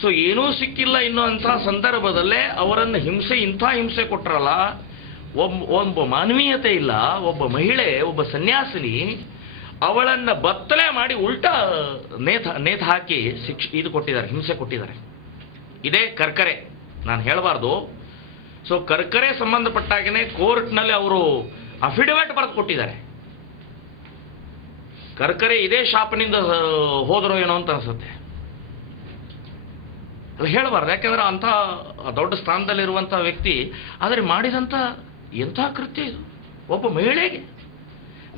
So ಏನೂ ಸಿಕ್ಕಿಲ್ಲ ಇನ್ನೋ ಅಂಥ ಸಂದರ್ಭದಲ್ಲೇ ಅವರನ್ನು ಇಂಥ ಹಿಂಸೆ ಕೊಟ್ಟರಲ್ಲ, ಒಬ್ಬ ಮಾನವೀಯತೆ ಇಲ್ಲ, ಒಬ್ಬ ಮಹಿಳೆ, ಒಬ್ಬ ಸನ್ಯಾಸಿನಿ, ಅವಳನ್ನು ಬತ್ತಲೆ ಮಾಡಿ ಉಲ್ಟಾ ನೇತು ಹಾಕಿ ಇದು ಕೊಟ್ಟಿದ್ದಾರೆ, ಹಿಂಸೆ ಕೊಟ್ಟಿದ್ದಾರೆ. ಇದೇ ಕರ್ಕರೆ, ನಾನು ಹೇಳಬಾರ್ದು. ಸೊ ಕರ್ಕರೆ ಸಂಬಂಧಪಟ್ಟಾಗನೇ ಕೋರ್ಟ್ನಲ್ಲಿ ಅವರು ಅಫಿಡವಿಟ್ ಬರೆದು ಕೊಟ್ಟಿದ್ದಾರೆ. ಕರ್ಕರೆ ಇದೇ ಶಾಪನಿಂದ ಹೋದರೋ ಏನೋ ಅಂತ ಅನಿಸುತ್ತೆ. ಅದು ಹೇಳಬಾರ್ದು, ಯಾಕೆಂದ್ರೆ ಅಂಥ ದೊಡ್ಡ ಸ್ಥಾನದಲ್ಲಿರುವಂಥ ವ್ಯಕ್ತಿ ಆದರೆ ಮಾಡಿದಂಥ ಎಂಥ ಕೃತ್ಯ ಇದು. ಒಬ್ಬ ಮಹಿಳೆಗೆ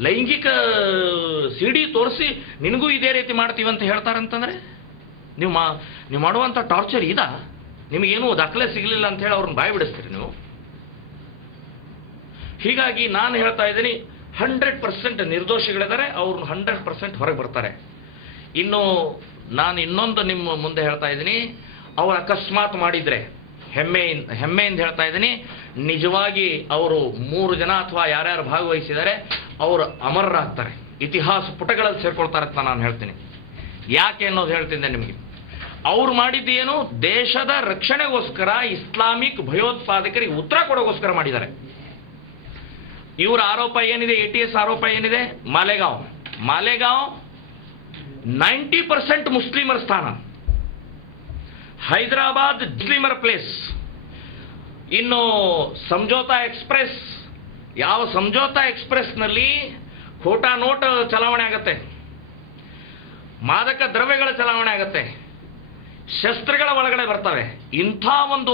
ಲೈಂಗಿಕ ಸಿಡಿ ತೋರಿಸಿ ನಿನಗೂ ಇದೇ ರೀತಿ ಮಾಡ್ತೀವಿ ಅಂತ ಹೇಳ್ತಾರಂತಂದ್ರೆ ನೀವು ಮಾಡುವಂಥ ಟಾರ್ಚರ್ ಇದಾ? ನಿಮಗೇನೂ ದಾಖಲೆ ಸಿಗಲಿಲ್ಲ ಅಂತ ಹೇಳಿ ಅವ್ರನ್ನ ಬಾಯಿ ಬಿಡಿಸ್ತೀರಿ ನೀವು. ಹೀಗಾಗಿ ನಾನು ಹೇಳ್ತಾ ಇದ್ದೀನಿ, 100% ನಿರ್ದೋಷಿಗಳಿದ್ದಾರೆ, ಅವ್ರು 100% ಹೊರಗೆ ಬರ್ತಾರೆ. ಇನ್ನು ನಾನು ಇನ್ನೊಂದು ನಿಮ್ಮ ಮುಂದೆ ಹೇಳ್ತಾ ಇದ್ದೀನಿ, ಅವ್ರು ಅಕಸ್ಮಾತ್ ಮಾಡಿದರೆ ಹೆಮ್ಮೆಯಿಂದ ಹೇಳ್ತಾ ಇದ್ದೀನಿ, ನಿಜವಾಗಿ ಅವರು 3 ಜನ ಅಥವಾ ಯಾರ್ಯಾರು ಭಾಗವಹಿಸಿದ್ದಾರೆ ಅವರು ಅಮರರಾಗ್ತಾರೆ, ಇತಿಹಾಸ ಪುಟಗಳಲ್ಲಿ ಸೇರ್ಕೊಳ್ತಾರೆ ಅಂತ ನಾನು ಹೇಳ್ತೀನಿ. ಯಾಕೆ ಅನ್ನೋದು ಹೇಳ್ತಿದ್ದೆ ನಿಮಗೆ. ಅವ್ರು ಮಾಡಿದ್ದು ಏನು? ದೇಶದ ರಕ್ಷಣೆಗೋಸ್ಕರ ಇಸ್ಲಾಮಿಕ್ ಭಯೋತ್ಪಾದಕರಿಗೆ ಉತ್ತರ ಕೊಡೋಗೋಸ್ಕರ ಮಾಡಿದ್ದಾರೆ. ಇವರ ಆರೋಪ ಏನಿದೆ, ATS ಆರೋಪ ಏನಿದೆ, ಮಾಲೆಗಾಂವ್ 90% ಮುಸ್ಲಿಮರ ಸ್ಥಾನ, ಹೈದರಾಬಾದ್ ಮುಸ್ಲಿಮರ ಪ್ಲೇಸ್. ಇನ್ನು ಸಮझौता ಎಕ್ಸ್ಪ್ರೆಸ್, ಯಾವ ಸಮझौता ಎಕ್ಸ್ಪ್ರೆಸ್ನಲ್ಲಿ ಖೋಟಾ ನೋಟ್ ಚಲಾವಣೆ ಆಗತ್ತೆ, ಮಾದಕ ದ್ರವ್ಯಗಳ ಚಲಾವಣೆ ಆಗತ್ತೆ, ಶಸ್ತ್ರಗಳ ಒಳಗಡೆ ಬರ್ತವೆ. ಇಂಥ ಒಂದು